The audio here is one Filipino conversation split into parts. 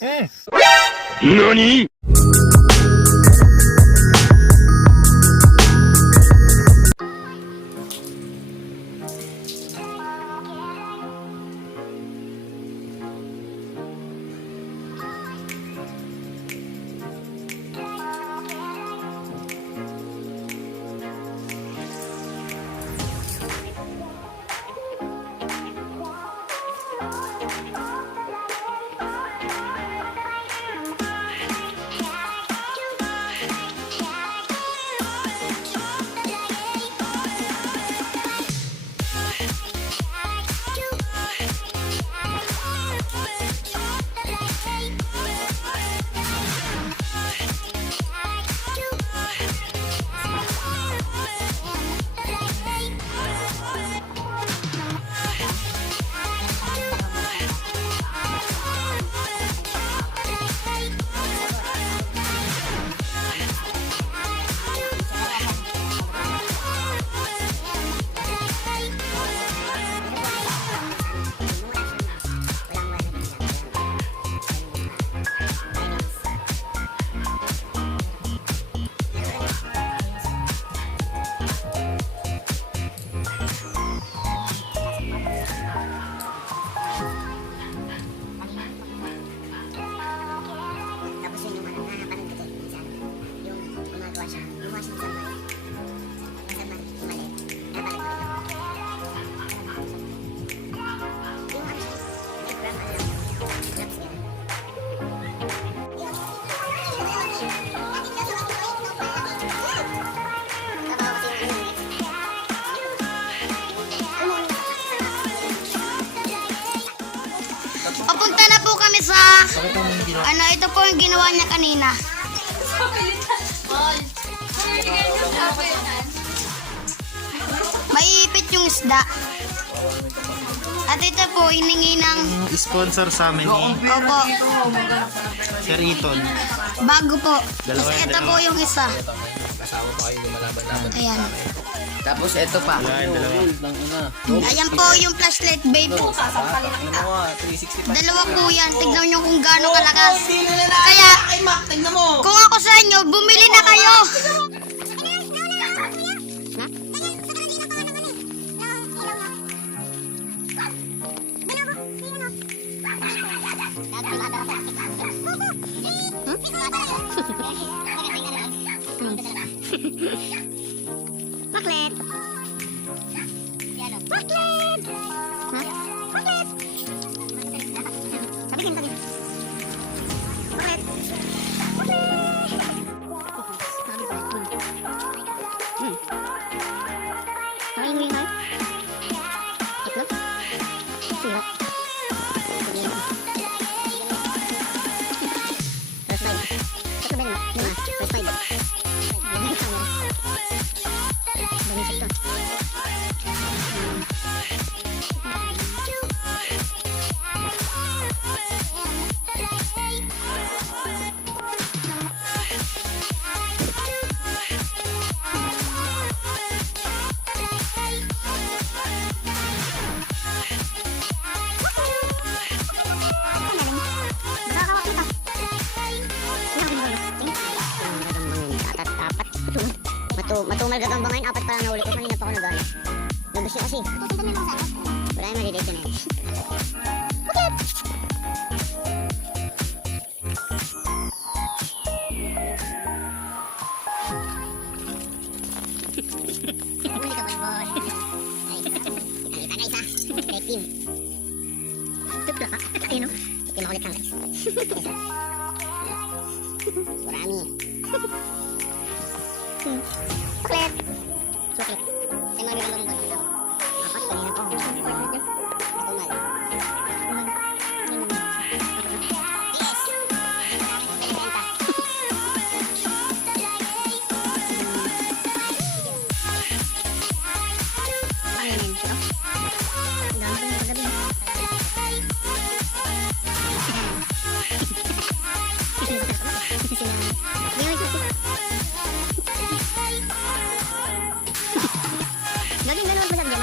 NANI?! Tapos yun yung ano, nakapanood ko minsan. Yung gumagawa siya ng sambal. Ang sambal, maliit. Napanood ko. Yung ano siya, may gram ano lang. Grams yun. Papunta na po kami sa ano, ito po yung ginawa niya kanina. Maiipit yung isda. At ito po, hiningi ng Sponsor sa amin ni opo, Sir Eton. bago po. Dalawa Kasi yan, ito po yung isa. Kasama pa kayo lumalaban-laban. Ayan. Tapos ito pa. Ayan, dalawa. Ayan po yung flashlight babe. Ano mo nga, 365. Dalawa po yan. Tignan nyo kung gaano kalakas. Kaya, kung ako sa inyo, bumili na kayo. Baklet! Baklet! Ha? Baklet! Sabihin, sabihin. Baklet! Kain mo yun, ha? Itlog? Sirap. First bite. Tatlo ba yun? Lima. First bite. Dami siya to. Matumal gagamba ngayon, apat pa lang nahuli ko. Kanina pa ako nagano. Lubos niya kasi. Wala yung malilito na yun. Huli ka ba yung boss? Ay, kita guys ha. Red team. Tupla ka. Ayun o. Team makulit lang guys. Marami. Chocolate! Chocolate. Sa mga gagawin ba ito? Apat, kanina pa. Matumal. Yes! Benta. Panginin ito. Ang dami ko yung gabi. Gagawin gano'n ba sa diyan?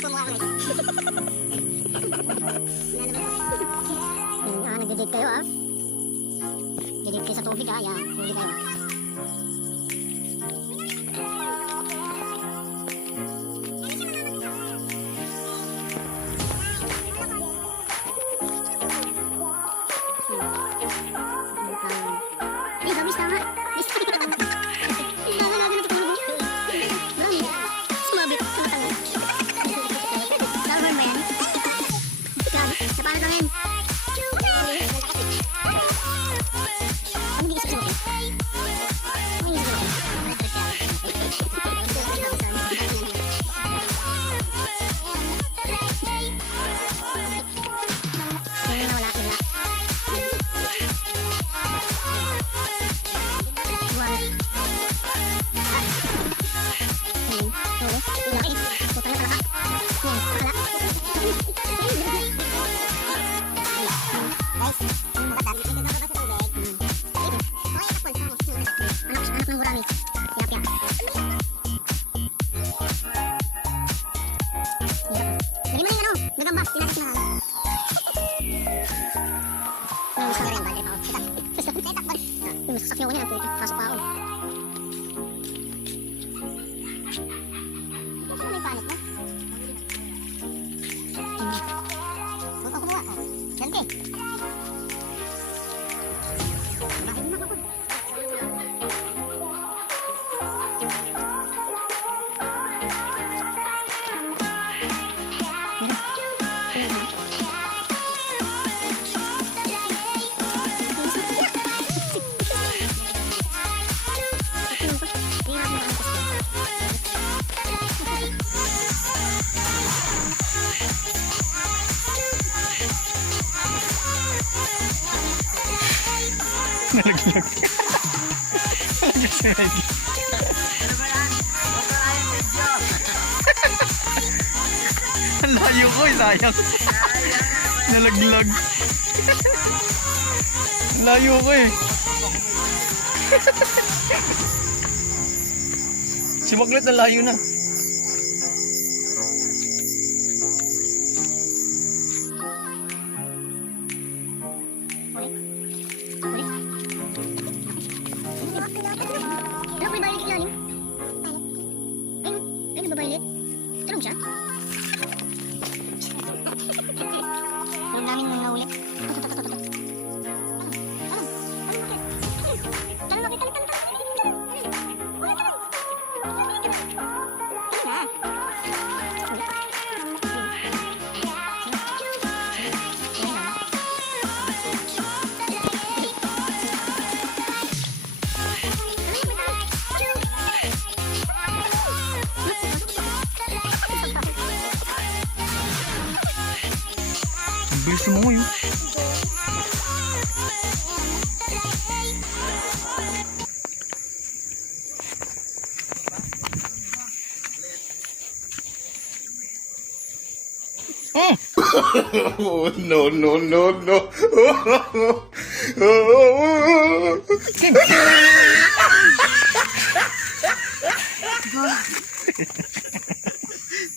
po mukha ko guys. Nagdidate kayo ah. Didate kayo sa tubig ah. Yan, huli kayo. Eh, gabis tama. Tama natin ang tutulog niya. Marami. Sumabit. Sumatanggal. Salmon ba yan? Grabe. Napalag kami. Ang hindi kasi sumakit. Ang hindi anak ng gurami. Yap, yap. Dali mo na yung ano, nagamba, tinakas na. Mas ka rin, balik ako. Yung masasakyaw ko niya, pasok pa ako. Ano may panik mo? Huwag ako kumuha. Ganti. Bakit mo ako? Nalaglag. Ang layo ko eh, sayang. Nalaglag. Ang layo ko eh. Si Maglet na layo na. Ano may balik ilalim? Ay, nababaylit. Tulog siya? Tulog namin nung nahuli. Ang bilis mo yun. Oh, no, no, no, no.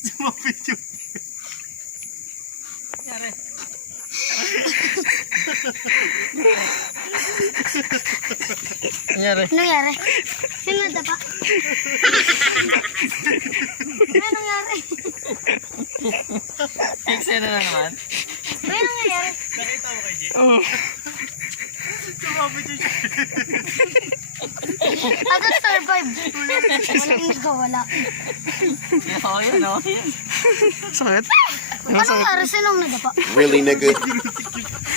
Sumapit yun. Nangyari. Ano nangyari? Sino nadapa? Ano nangyari? Eksena na naman. Ano nangyari? Oh. Sumapit yun. Ako survive. Walang nagkawala. Oo, yun o. Sakit? Ano nangyari? Sinong nadapa? Really, nigga?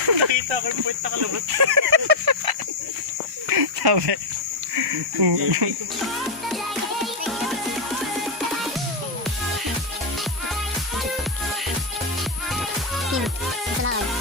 Nakita ko yung puwet na kalabot. Sabi. Kim, salamat.